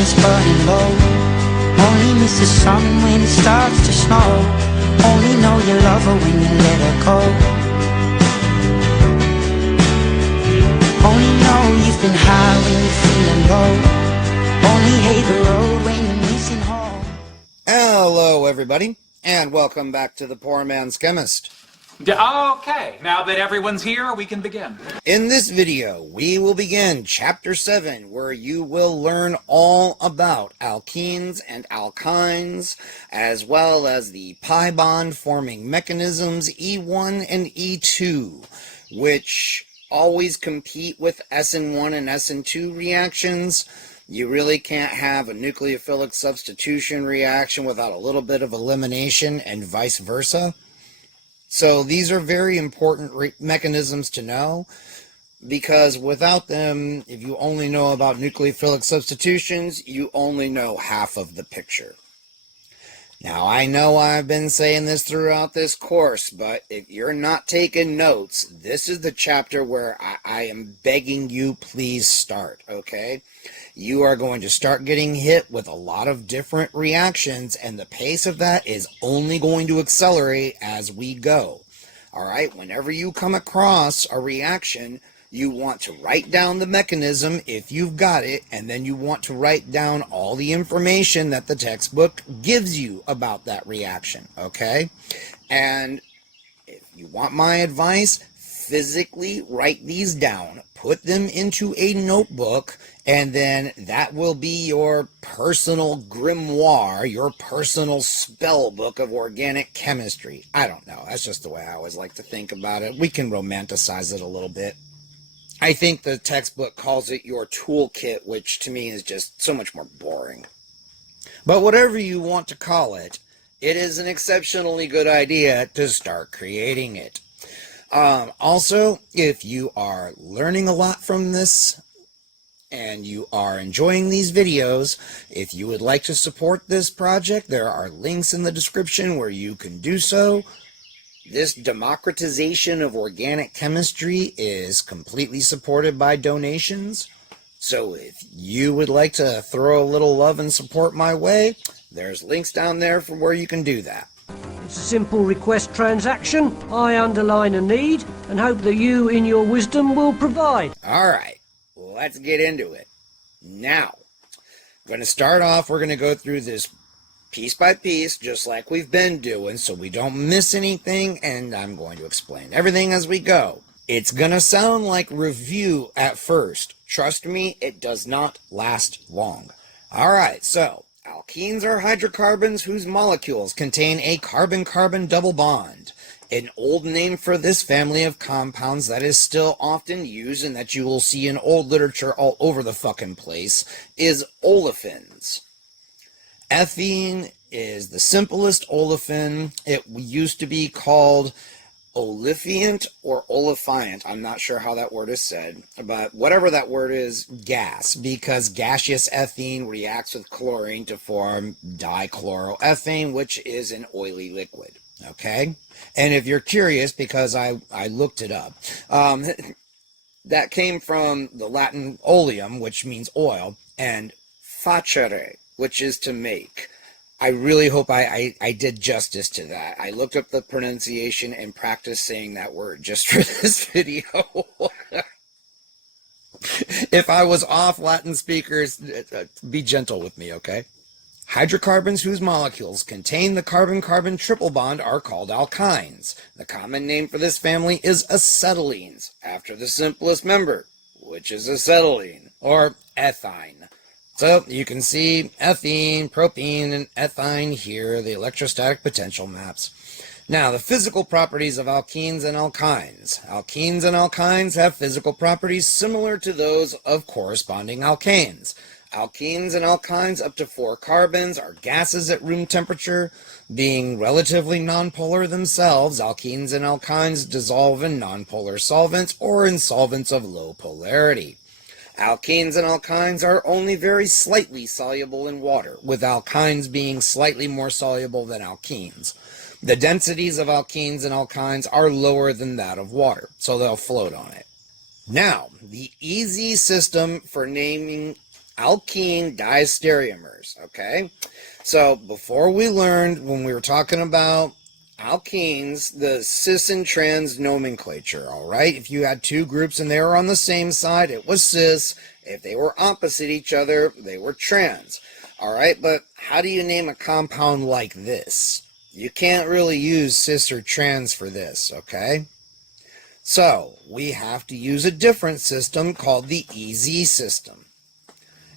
it's burning low. Only miss the sun when it starts to snow. Only know you love her when you let her go. Only know you've been high when you're feeling low. Only hate the road when you're missing home. Hello everybody, and welcome back to the PoorMansChemist. Okay, now that everyone's here, we can begin. In this video, we will begin Chapter 7, where you will learn all about alkenes and alkynes, as well as the pi bond forming mechanisms E1 and E2, which always compete with SN1 and SN2 reactions. You really can't have a nucleophilic substitution reaction without a little bit of elimination, and vice versa. So these are very important mechanisms to know, because without them, if you only know about nucleophilic substitutions, you only know half of the picture. Now, I know I've been saying this throughout this course, but if you're not taking notes, this is the chapter where I am begging you, please start, okay? You are going to start getting hit with a lot of different reactions, and the pace of that is only going to accelerate as we go. All right, whenever you come across a reaction, you want to write down the mechanism if you've got it, and then you want to write down all the information that the textbook gives you about that reaction, okay? And if you want my advice, physically write these down, put them into a notebook, and then that will be your personal grimoire, your personal spell book of organic chemistry. I don't know, that's just the way I always like to think about it. We can romanticize it a little bit. I think the textbook calls it your toolkit, which to me is just so much more boring. But whatever you want to call it, it is an exceptionally good idea to start creating it. Also, if you are learning a lot from this and you are enjoying these videos, if you would like to support this project, there are links in the description where you can do so. This democratization of organic chemistry is completely supported by donations. So if you would like to throw a little love and support my way, there's links down there for where you can do that. It's a simple request transaction. I underline a need and hope that you, in your wisdom, will provide. All right, let's get into it. Now, I'm going to start off, we're going to go through this piece by piece, just like we've been doing, so we don't miss anything, and I'm going to explain everything as we go. It's going to sound like review at first. Trust me, it does not last long. All right, so alkenes are hydrocarbons whose molecules contain a carbon-carbon double bond. An old name for this family of compounds that is still often used and that you will see in old literature all over the fucking place is olefins. Ethene is the simplest olefin. It used to be called olefiant or olefiant. I'm not sure how that word is said, but whatever that word is, gas, because gaseous ethene reacts with chlorine to form dichloroethane, which is an oily liquid, okay? And if you're curious, because I looked it up, that came from the Latin oleum, which means oil, and facere, which is to make. I really hope I did justice to that. I looked up the pronunciation and practiced saying that word just for this video. If I was off, Latin speakers, be gentle with me, okay? Hydrocarbons whose molecules contain the carbon-carbon triple bond are called alkynes. The common name for this family is acetylenes, after the simplest member, which is acetylene, or ethine. So you can see ethene, propene, and ethine here, the electrostatic potential maps. Now, the physical properties of alkenes and alkynes. Alkenes and alkynes have physical properties similar to those of corresponding alkanes. Alkenes and alkynes up to 4 carbons are gases at room temperature. Being relatively nonpolar themselves, alkenes and alkynes dissolve in nonpolar solvents or in solvents of low polarity. Alkenes and alkynes are only very slightly soluble in water, with alkynes being slightly more soluble than alkenes. The densities of alkenes and alkynes are lower than that of water, so they'll float on it. Now, the easy system for naming alkene diastereomers, okay? So before we learned, when we were talking about alkenes, the cis and trans nomenclature, all right? If you had two groups and they were on the same side, it was cis. If they were opposite each other, they were trans, all right? But how do you name a compound like this? You can't really use cis or trans for this, okay? So we have to use a different system called the EZ system.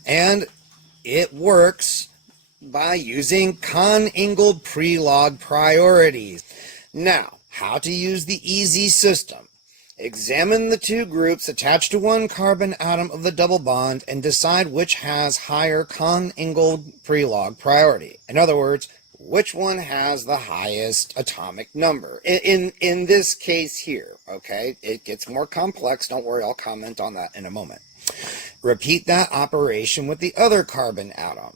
And it works by using Kohn-Ingold pre-log priorities. Now, how to use the EZ system. Examine the two groups attached to one carbon atom of the double bond and decide which has higher Kohn-Ingold pre-log priority. In other words, which one has the highest atomic number. In this case here, okay? It gets more complex. Don't worry, I'll comment on that in a moment. Repeat that operation with the other carbon atom.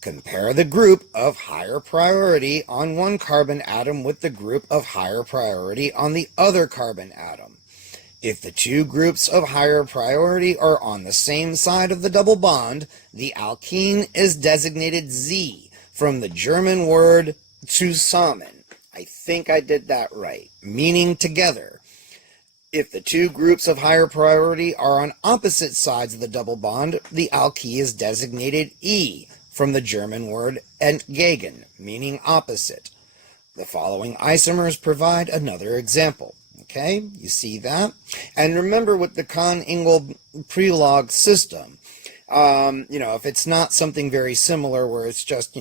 Compare the group of higher priority on one carbon atom with the group of higher priority on the other carbon atom. If the two groups of higher priority are on the same side of the double bond, the alkene is designated Z from the German word zusammen. I think I did that right, meaning together. If the two groups of higher priority are on opposite sides of the double bond, the alkene is designated E from the German word entgegen, meaning opposite. The following isomers provide another example. Okay, you see that? And remember with the Kohn-Ingold pre-log system, if it's not something very similar where it's just,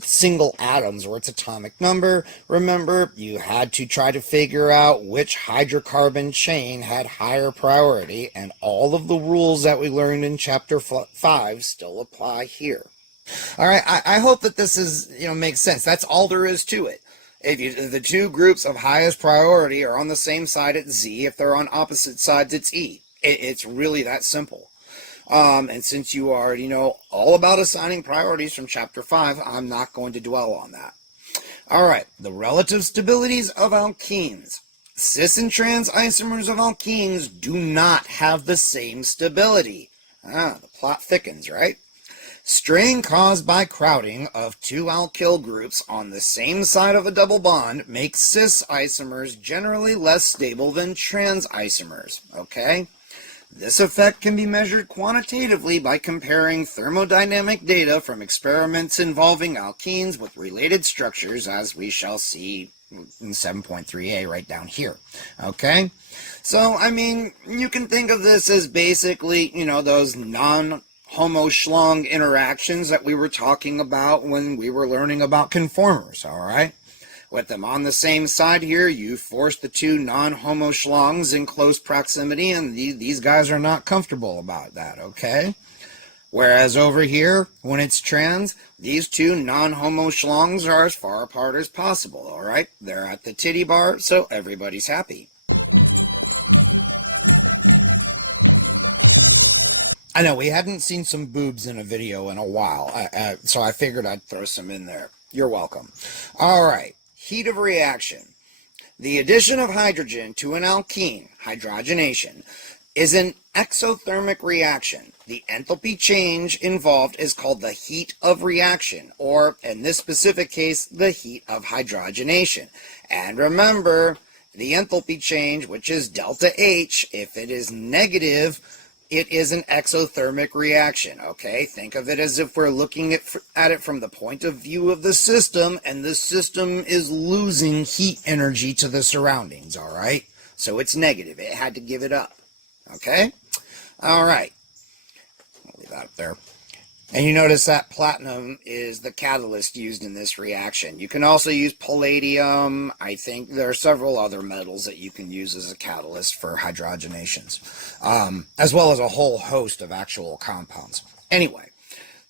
single atoms or its atomic number, remember you had to try to figure out which hydrocarbon chain had higher priority, and all of the rules that we learned in chapter 5 still apply here. All right, I hope that this is, makes sense. That's all there is to it. If the two groups of highest priority are on the same side, it's Z. If they're on opposite sides, it's E. It's really that simple. And since you already know all about assigning priorities from chapter 5, I'm not going to dwell on that. All right, the relative stabilities of alkenes. Cis and trans isomers of alkenes do not have the same stability. The plot thickens, right? Strain caused by crowding of two alkyl groups on the same side of a double bond makes cis isomers generally less stable than trans isomers, okay? This effect can be measured quantitatively by comparing thermodynamic data from experiments involving alkenes with related structures, as we shall see in 7.3a right down here, okay? So, you can think of this as basically, those non-homo-schlong interactions that we were talking about when we were learning about conformers, all right? With them on the same side here, you force the two non-homo schlongs in close proximity, and these guys are not comfortable about that, okay? Whereas over here, when it's trans, these two non-homo schlongs are as far apart as possible, all right? They're at the titty bar, so everybody's happy. I know, we hadn't seen some boobs in a video in a while, so I figured I'd throw some in there. You're welcome. All right. Heat of reaction. The addition of hydrogen to an alkene, hydrogenation, is an exothermic reaction. The enthalpy change involved is called the heat of reaction, or in this specific case, the heat of hydrogenation. And remember, the enthalpy change, which is delta H, if it is negative, it is an exothermic reaction, okay? Think of it as if we're looking at it from the point of view of the system, and the system is losing heat energy to the surroundings, all right? So it's negative. It had to give it up, okay? All right. I'll leave that up there. And you notice that platinum is the catalyst used in this reaction. You can also use palladium. I think there are several other metals that you can use as a catalyst for hydrogenations, as well as a whole host of actual compounds. Anyway,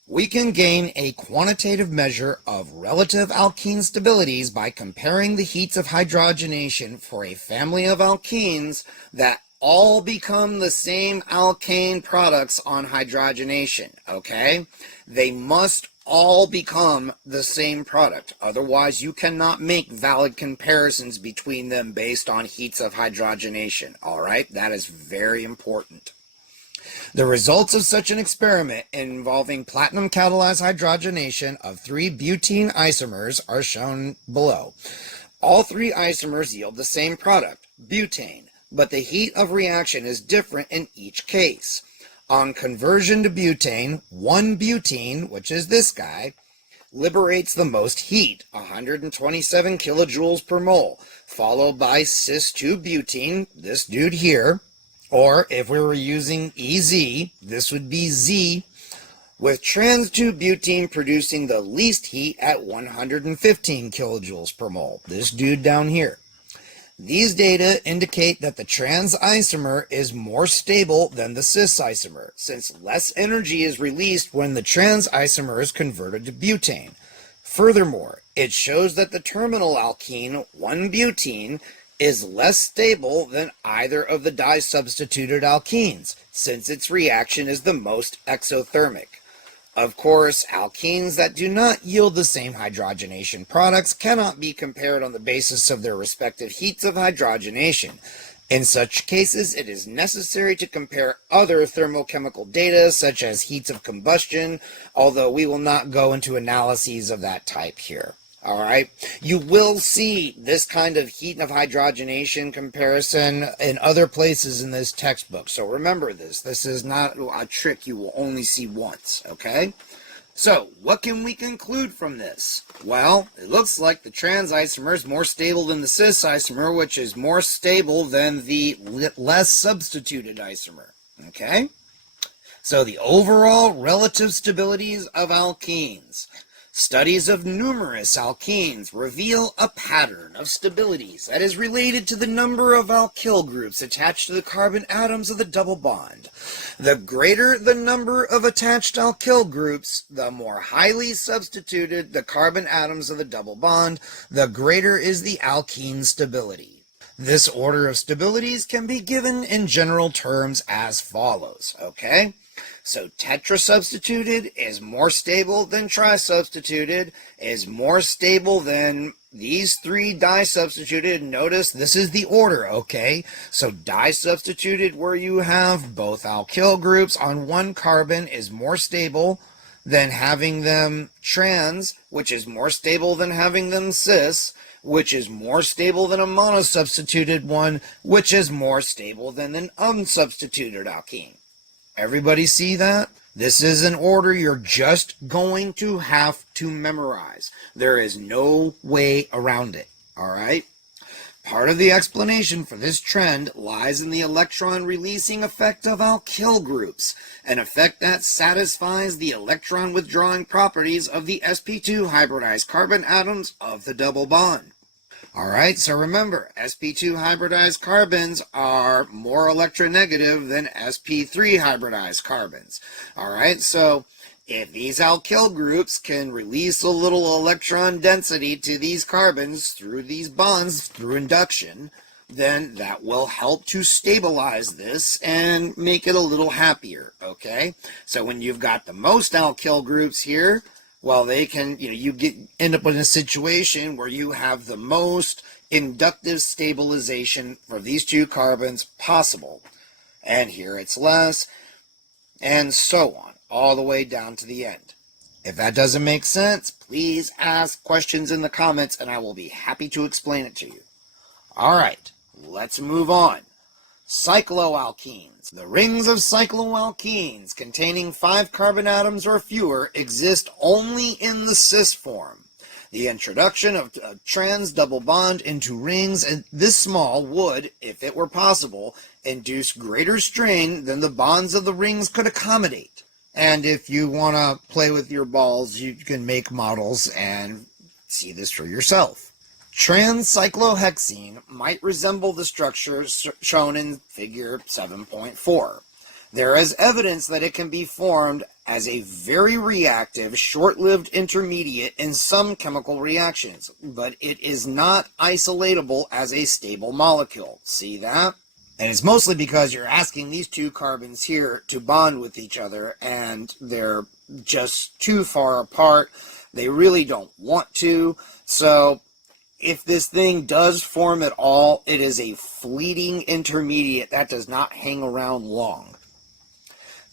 we can gain a quantitative measure of relative alkene stabilities by comparing the heats of hydrogenation for a family of alkenes that all become the same alkane products on hydrogenation, okay? They must all become the same product. Otherwise, you cannot make valid comparisons between them based on heats of hydrogenation, all right? That is very important. The results of such an experiment involving platinum catalyzed hydrogenation of 3 butene isomers are shown below. All 3 isomers yield the same product, butane, but the heat of reaction is different in each case. On conversion to butane, 1 butene, which is this guy, liberates the most heat, 127 kilojoules per mole, followed by cis-2-butene, this dude here, or if we were using EZ, this would be Z, with trans-2-butene producing the least heat at 115 kilojoules per mole, this dude down here. These data indicate that the trans isomer is more stable than the cis isomer, since less energy is released when the trans isomer is converted to butane. Furthermore, it shows that the terminal alkene, 1-butene, is less stable than either of the di-substituted alkenes, since its reaction is the most exothermic. Of course, alkenes that do not yield the same hydrogenation products cannot be compared on the basis of their respective heats of hydrogenation. In such cases, it is necessary to compare other thermochemical data, such as heats of combustion, although we will not go into analyses of that type here. Alright, you will see this kind of heat of hydrogenation comparison in other places in this textbook. So remember this. This is not a trick you will only see once, okay? So, what can we conclude from this? Well, it looks like the trans isomer is more stable than the cis isomer, which is more stable than the less substituted isomer, okay? So, the overall relative stabilities of alkenes. Studies of numerous alkenes reveal a pattern of stabilities that is related to the number of alkyl groups attached to the carbon atoms of the double bond. The greater the number of attached alkyl groups, the more highly substituted the carbon atoms of the double bond, the greater is the alkene stability. This order of stabilities can be given in general terms as follows, okay? So tetrasubstituted is more stable than trisubstituted, is more stable than these 3 disubstituted. Notice this is the order, okay? So disubstituted, where you have both alkyl groups on 1 carbon, is more stable than having them trans, which is more stable than having them cis, which is more stable than a monosubstituted one, which is more stable than an unsubstituted alkene. Everybody see that? This is an order you're just going to have to memorize. There is no way around it, all right? Part of the explanation for this trend lies in the electron-releasing effect of alkyl groups, an effect that satisfies the electron-withdrawing properties of the sp2 hybridized carbon atoms of the double bond. Alright, so remember, sp2 hybridized carbons are more electronegative than sp3 hybridized carbons. Alright, so if these alkyl groups can release a little electron density to these carbons through these bonds, through induction, then that will help to stabilize this and make it a little happier, okay? So when you've got the most alkyl groups here, well, they can, end up in a situation where you have the most inductive stabilization for these 2 carbons possible. And here it's less, and so on, all the way down to the end. If that doesn't make sense, please ask questions in the comments, and I will be happy to explain it to you. All right, let's move on. Cycloalkenes. The rings of cycloalkenes containing 5 carbon atoms or fewer exist only in the cis form. The introduction of a trans double bond into rings this small would, if it were possible, induce greater strain than the bonds of the rings could accommodate. And if you want to play with your balls, you can make models and see this for yourself. Trans-cyclohexene might resemble the structure shown in figure 7.4. There is evidence that it can be formed as a very reactive, short-lived intermediate in some chemical reactions, but it is not isolatable as a stable molecule. See that? And it's mostly because you're asking these 2 carbons here to bond with each other, and they're just too far apart. They really don't want to, so if this thing does form at all, it is a fleeting intermediate that does not hang around long.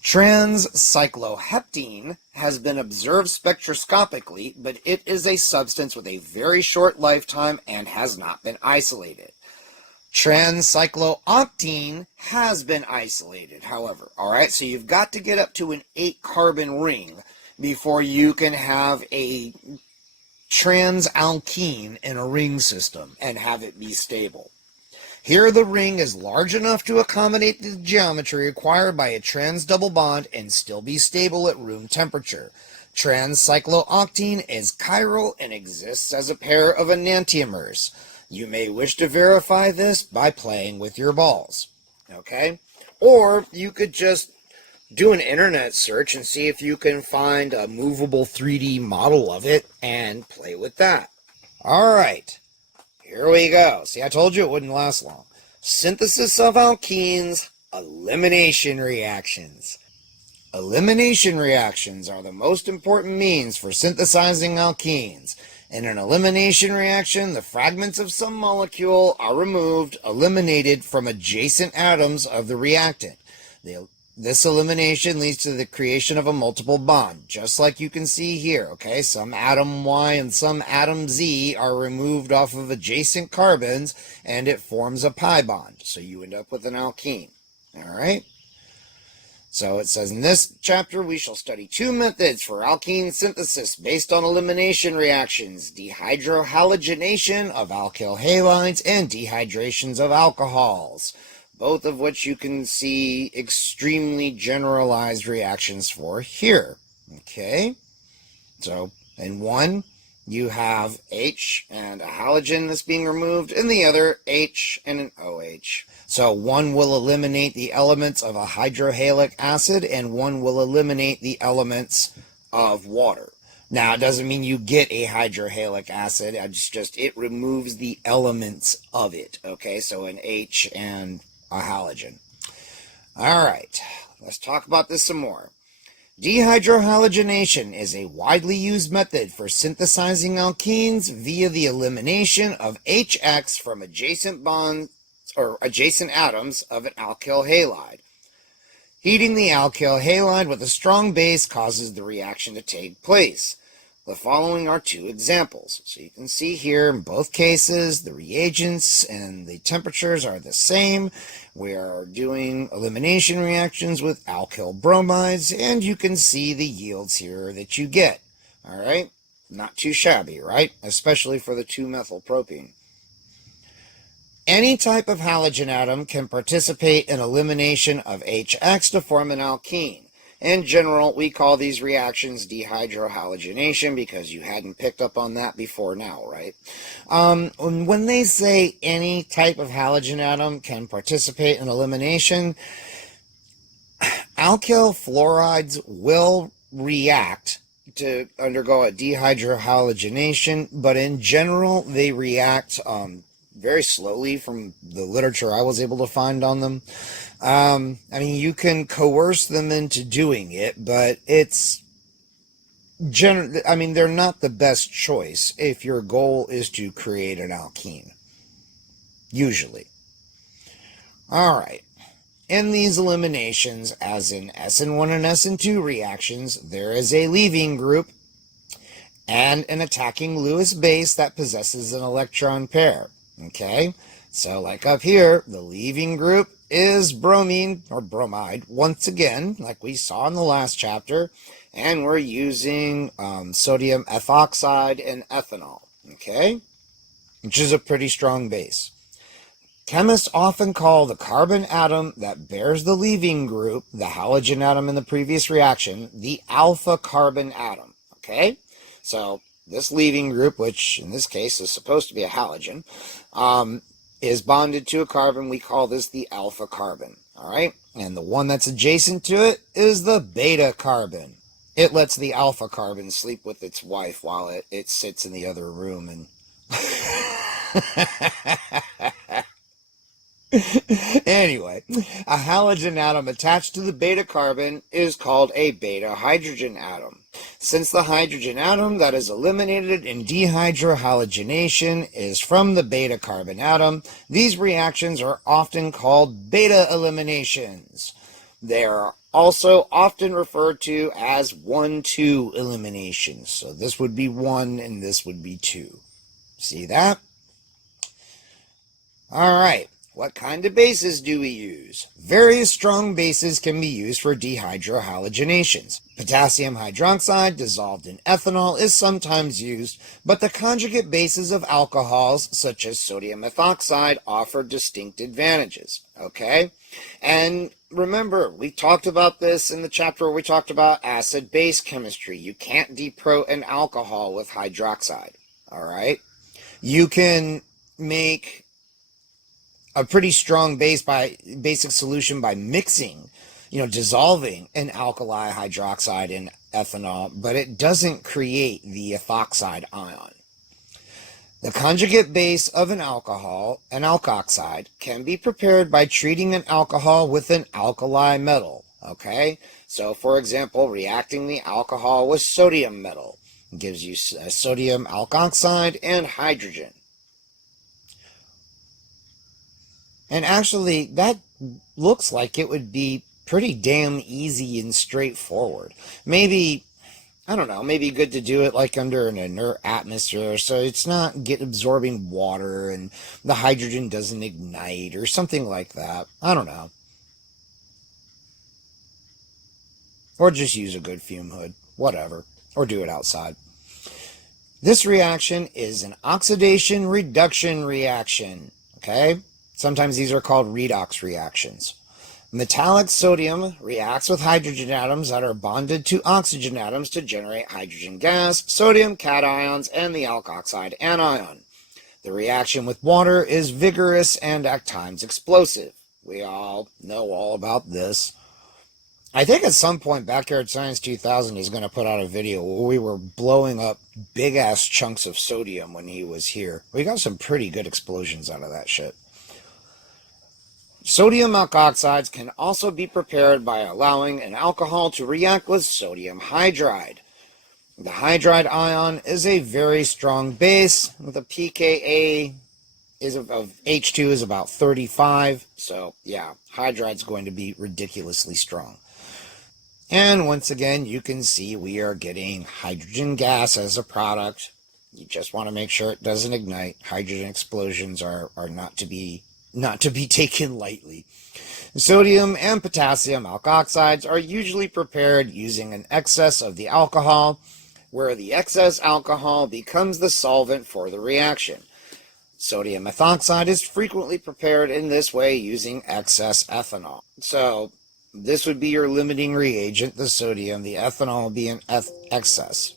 Trans-cycloheptene has been observed spectroscopically, but it is a substance with a very short lifetime and has not been isolated. Trans-cyclooctene has been isolated, however. Alright, so you've got to get up to an 8-carbon ring before you can have a transalkene in a ring system and have it be stable. Here the ring is large enough to accommodate the geometry required by a trans double bond and still be stable at room temperature. Trans-cyclooctene is chiral and exists as a pair of enantiomers. You may wish to verify this by playing with your balls. Okay? Or you could just do an internet search and see if you can find a movable 3D model of it and play with that. Alright. Here we go. See, I told you it wouldn't last long. Synthesis of alkenes, elimination reactions. Elimination reactions are the most important means for synthesizing alkenes. In an elimination reaction, the fragments of some molecule are removed, eliminated from adjacent atoms of the reactant. This elimination leads to the creation of a multiple bond, just like you can see here, okay? Some atom Y and some atom Z are removed off of adjacent carbons, and it forms a pi bond, so you end up with an alkene, all right? So it says in this chapter, we shall study 2 methods for alkene synthesis based on elimination reactions: dehydrohalogenation of alkyl halides and dehydrations of alcohols, both of which you can see extremely generalized reactions for here. Okay? So, in one, you have H and a halogen that's being removed, and the other H and an OH. So, one will eliminate the elements of a hydrohalic acid, and one will eliminate the elements of water. Now, it doesn't mean you get a hydrohalic acid, it's just it removes the elements of it. Okay? So, an H and a halogen. Alright, let's talk about this some more. Dehydrohalogenation is a widely used method for synthesizing alkenes via the elimination of HX from adjacent bonds or adjacent atoms of an alkyl halide. Heating the alkyl halide with a strong base causes the reaction to take place. The following are 2 examples. So you can see here in both cases the reagents and the temperatures are the same. We are doing elimination reactions with alkyl bromides, and you can see the yields here that you get. Alright? Not too shabby, right? Especially for the 2-methylpropene. Any type of halogen atom can participate in elimination of HX to form an alkene. In general, we call these reactions dehydrohalogenation because you hadn't picked up on that before now, right? When they say any type of halogen atom can participate in elimination, alkyl fluorides will react to undergo a dehydrohalogenation, but in general, they react very slowly from the literature I was able to find on them. I mean, you can coerce them into doing it, but it's I mean, they're not the best choice if your goal is to create an alkene. Usually. Alright. In these eliminations, as in SN1 and SN2 reactions, there is a leaving group and an attacking Lewis base that possesses an electron pair. Okay? So, like up here, the leaving group is bromine, or bromide, once again, like we saw in the last chapter, and we're using sodium ethoxide and ethanol, okay? Which is a pretty strong base. Chemists often call the carbon atom that bears the leaving group, the halogen atom in the previous reaction, the alpha carbon atom, okay? So, this leaving group, which in this case is supposed to be a halogen, is bonded to a carbon. We call this the alpha carbon, all right? And the one that's adjacent to it is the beta carbon. It lets the alpha carbon sleep with its wife while it sits in the other room and... Anyway, a halogen atom attached to the beta carbon is called a beta hydrogen atom. Since the hydrogen atom that is eliminated in dehydrohalogenation is from the beta carbon atom, these reactions are often called beta eliminations. They are also often referred to as 1-2 eliminations. So this would be 1 and this would be 2. See that? All right. What kind of bases do we use? Various strong bases can be used for dehydrohalogenations. Potassium hydroxide dissolved in ethanol is sometimes used, but the conjugate bases of alcohols, such as sodium methoxide, offer distinct advantages. Okay? And remember, we talked about this in the chapter where we talked about acid-base chemistry. You can't deprote an alcohol with hydroxide. All right? You can make a pretty strong basic solution by mixing, dissolving an alkali hydroxide in ethanol, but it doesn't create the ethoxide ion. The conjugate base of an alcohol, an alkoxide, can be prepared by treating an alcohol with an alkali metal, okay? So, for example, reacting the alcohol with sodium metal gives you sodium alkoxide and hydrogen. And actually, that looks like it would be pretty damn easy and straightforward. Maybe, I don't know, maybe good to do it like under an inert atmosphere so it's not absorbing water and the hydrogen doesn't ignite or something like that. I don't know. Or just use a good fume hood. Whatever. Or do it outside. This reaction is an oxidation-reduction reaction. Okay? Sometimes these are called redox reactions. Metallic sodium reacts with hydrogen atoms that are bonded to oxygen atoms to generate hydrogen gas, sodium cations, and the alkoxide anion. The reaction with water is vigorous and at times explosive. We all know all about this. I think at some point Backyard Science 2000 is going to put out a video where we were blowing up big-ass chunks of sodium when he was here. We got some pretty good explosions out of that shit. Sodium alkoxides can also be prepared by allowing an alcohol to react with sodium hydride. The hydride ion is a very strong base with a pKa of H2 is about 35. So yeah, hydride's going to be ridiculously strong. And once again, you can see we are getting hydrogen gas as a product. You just want to make sure it doesn't ignite. Hydrogen explosions are not to be taken lightly. Sodium and potassium alkoxides are usually prepared using an excess of the alcohol, where the excess alcohol becomes the solvent for the reaction. Sodium methoxide is frequently prepared in this way using excess ethanol. So this would be your limiting reagent, the sodium. The ethanol would be an excess.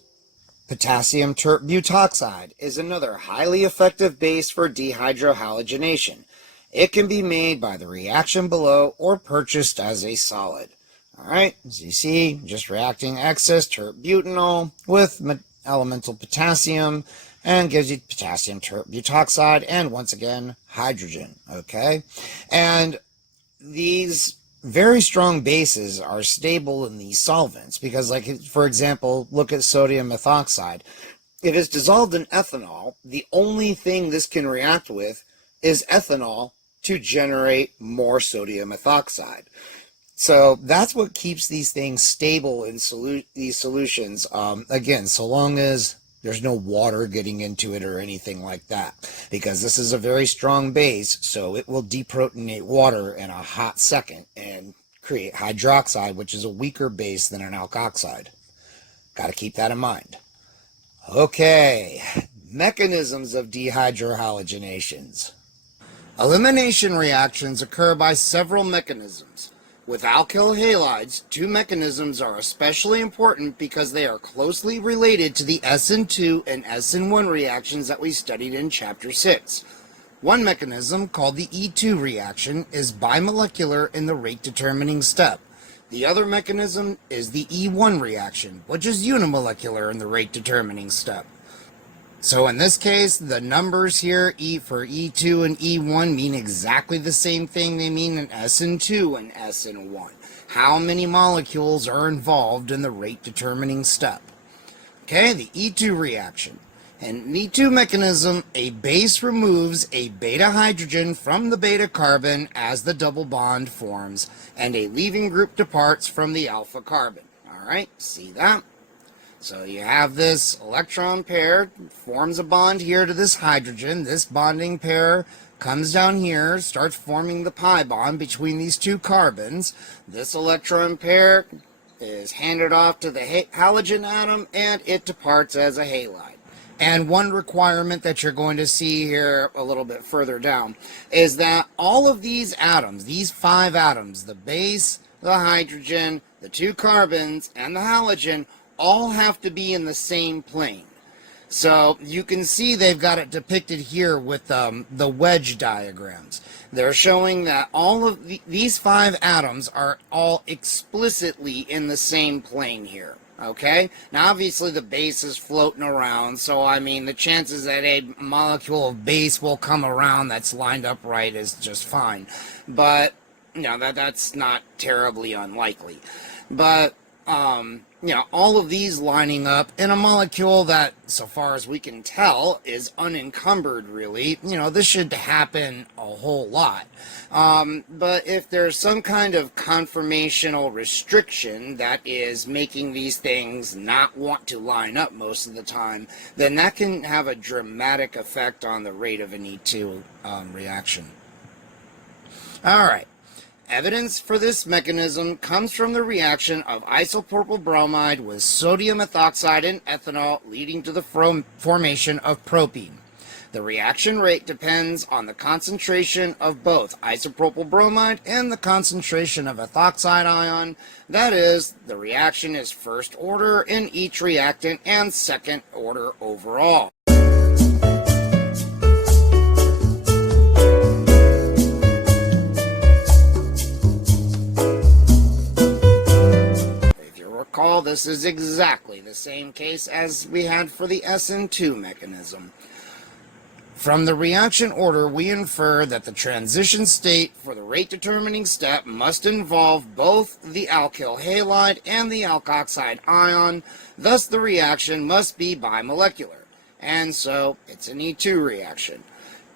Potassium terbutoxide is another highly effective base for dehydrohalogenation. It can be made by the reaction below or purchased as a solid. Alright, as you see, just reacting excess terbutanol with elemental potassium and gives you potassium terbutoxide and once again hydrogen. Okay, and these very strong bases are stable in these solvents because, like, for example, look at sodium methoxide. If it's dissolved in ethanol, the only thing this can react with is ethanol to generate more sodium methoxide. So that's what keeps these things stable in these solutions. Again, so long as there's no water getting into it or anything like that, because this is a very strong base, so it will deprotonate water in a hot second and create hydroxide, which is a weaker base than an alkoxide. Got to keep that in mind. Okay, mechanisms of dehydrohalogenations. Elimination reactions occur by several mechanisms. With alkyl halides, two mechanisms are especially important because they are closely related to the SN2 and SN1 reactions that we studied in Chapter 6. One mechanism, called the E2 reaction, is bimolecular in the rate-determining step. The other mechanism is the E1 reaction, which is unimolecular in the rate-determining step. So in this case, the numbers here, E for E2 and E1, mean exactly the same thing they mean in SN2 and SN1. How many molecules are involved in the rate-determining step? Okay, the E2 reaction. In an E2 mechanism, a base removes a beta hydrogen from the beta carbon as the double bond forms, and a leaving group departs from the alpha carbon. Alright, see that? So you have this electron pair, forms a bond here to this hydrogen. This bonding pair comes down here, starts forming the pi bond between these two carbons. This electron pair is handed off to the halogen atom, and it departs as a halide. And one requirement that you're going to see here a little bit further down is that all of these atoms, these 5 atoms, the base, the hydrogen, the 2 carbons, and the halogen, all have to be in the same plane. So you can see they've got it depicted here with the wedge diagrams. They're showing that all of these 5 atoms are all explicitly in the same plane here. Okay? Now obviously the base is floating around, so I mean the chances that a molecule of base will come around that's lined up right is just fine. But, you know, that's not terribly unlikely. But, you know, all of these lining up in a molecule that, so far as we can tell, is unencumbered, really. You know, this should happen a whole lot. But if there's some kind of conformational restriction that is making these things not want to line up most of the time, then that can have a dramatic effect on the rate of an E2 reaction. All right. Evidence for this mechanism comes from the reaction of isopropyl bromide with sodium ethoxide and ethanol, leading to the formation of propene. The reaction rate depends on the concentration of both isopropyl bromide and the concentration of ethoxide ion. That is, the reaction is first order in each reactant and second order overall. Recall, this is exactly the same case as we had for the SN2 mechanism. From the reaction order, we infer that the transition state for the rate determining step must involve both the alkyl halide and the alkoxide ion, thus the reaction must be bimolecular, and so it's an E2 reaction.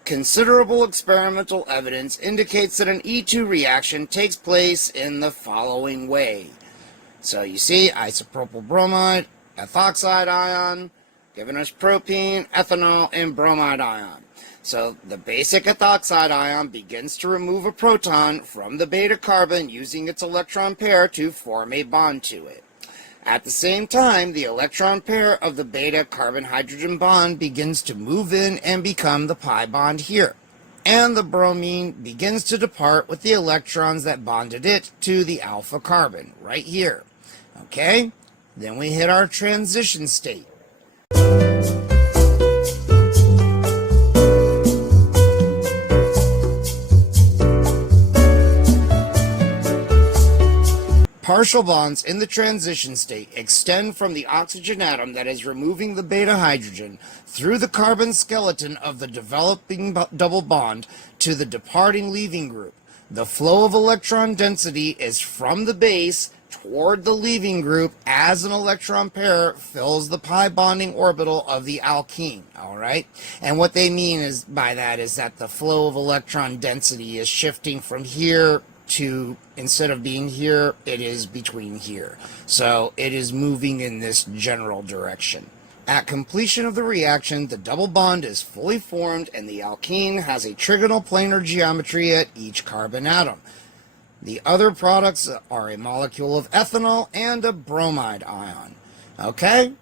Considerable experimental evidence indicates that an E2 reaction takes place in the following way. So you see, isopropyl bromide, ethoxide ion, giving us propene, ethanol, and bromide ion. So the basic ethoxide ion begins to remove a proton from the beta carbon using its electron pair to form a bond to it. At the same time, the electron pair of the beta carbon-hydrogen bond begins to move in and become the pi bond here. And the bromine begins to depart with the electrons that bonded it to the alpha carbon, right here. Okay? Then we hit our transition state. Partial bonds in the transition state extend from the oxygen atom that is removing the beta hydrogen through the carbon skeleton of the developing double bond to the departing leaving group. The flow of electron density is from the base toward the leaving group as an electron pair fills the pi bonding orbital of the alkene, alright? And what they mean is by that is that the flow of electron density is shifting from here to, instead of being here, it is between here. So it is moving in this general direction. At completion of the reaction, the double bond is fully formed and the alkene has a trigonal planar geometry at each carbon atom. The other products are a molecule of ethanol and a bromide ion. Okay?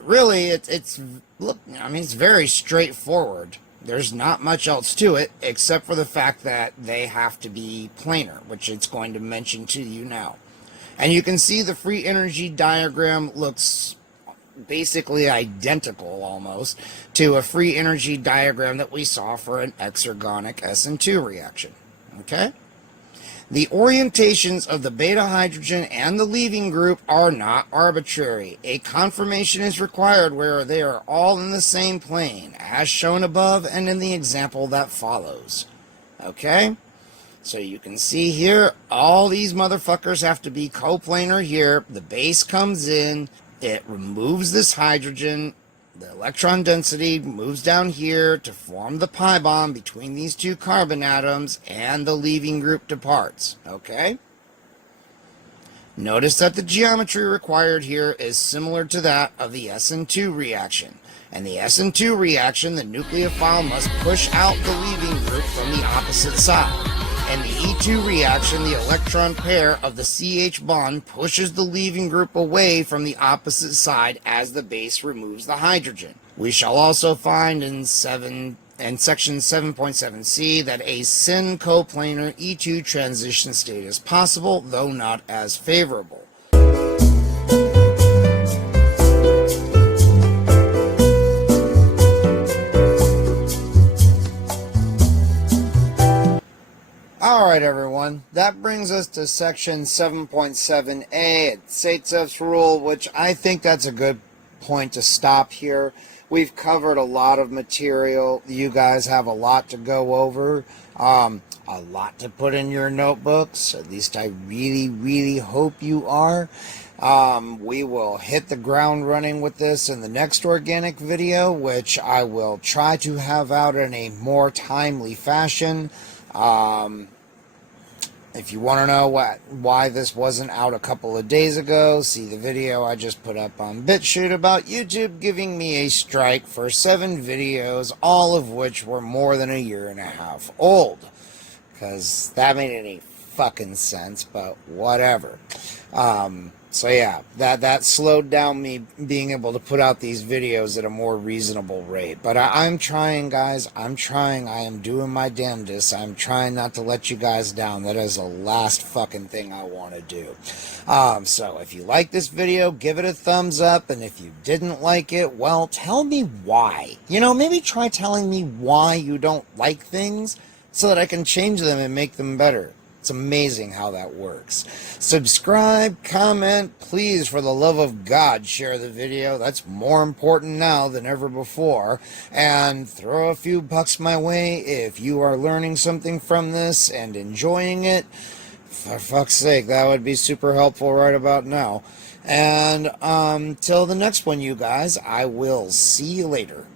Really, it's very straightforward. There's not much else to it, except for the fact that they have to be planar, which it's going to mention to you now. And you can see the free energy diagram looks basically identical, almost, to a free energy diagram that we saw for an exergonic SN2 reaction. Okay? The orientations of the beta hydrogen and the leaving group are not arbitrary. A conformation is required where they are all in the same plane, as shown above and in the example that follows. Okay? So you can see here, all these motherfuckers have to be coplanar here. The base comes in, it removes this hydrogen, the electron density moves down here to form the pi bond between these two carbon atoms, and the leaving group departs. Okay? Notice that the geometry required here is similar to that of the SN2 reaction. And the SN2 reaction, the nucleophile must push out the leaving group from the opposite side. And the E2 reaction, the electron pair of the CH bond pushes the leaving group away from the opposite side as the base removes the hydrogen. We shall also find in section 7.7c that a syn coplanar E2 transition state is possible, though not as favorable. Alright everyone, that brings us to section 7.7a, Zaitsev's rule, which I think that's a good point to stop here. We've covered a lot of material. You guys have a lot to go over, a lot to put in your notebooks. At least I really, really hope you are. We will hit the ground running with this in the next organic video, which I will try to have out in a more timely fashion. If you want to know why this wasn't out a couple of days ago, see the video I just put up on BitChute about YouTube giving me a strike for 7 videos, all of which were more than a year and a half old. Because that made any fucking sense, but whatever. So yeah, that slowed down me being able to put out these videos at a more reasonable rate. But I'm trying, guys. I'm trying. I am doing my damnedest. I'm trying not to let you guys down. That is the last fucking thing I want to do. So if you like this video, give it a thumbs up. And if you didn't like it, well, tell me why. You know, maybe try telling me why you don't like things so that I can change them and make them better. It's amazing how that works. Subscribe, comment, please, for the love of God, share the video. That's more important now than ever before. And throw a few bucks my way if you are learning something from this and enjoying it. For fuck's sake, that would be super helpful right about now. And till the next one, you guys, I will see you later.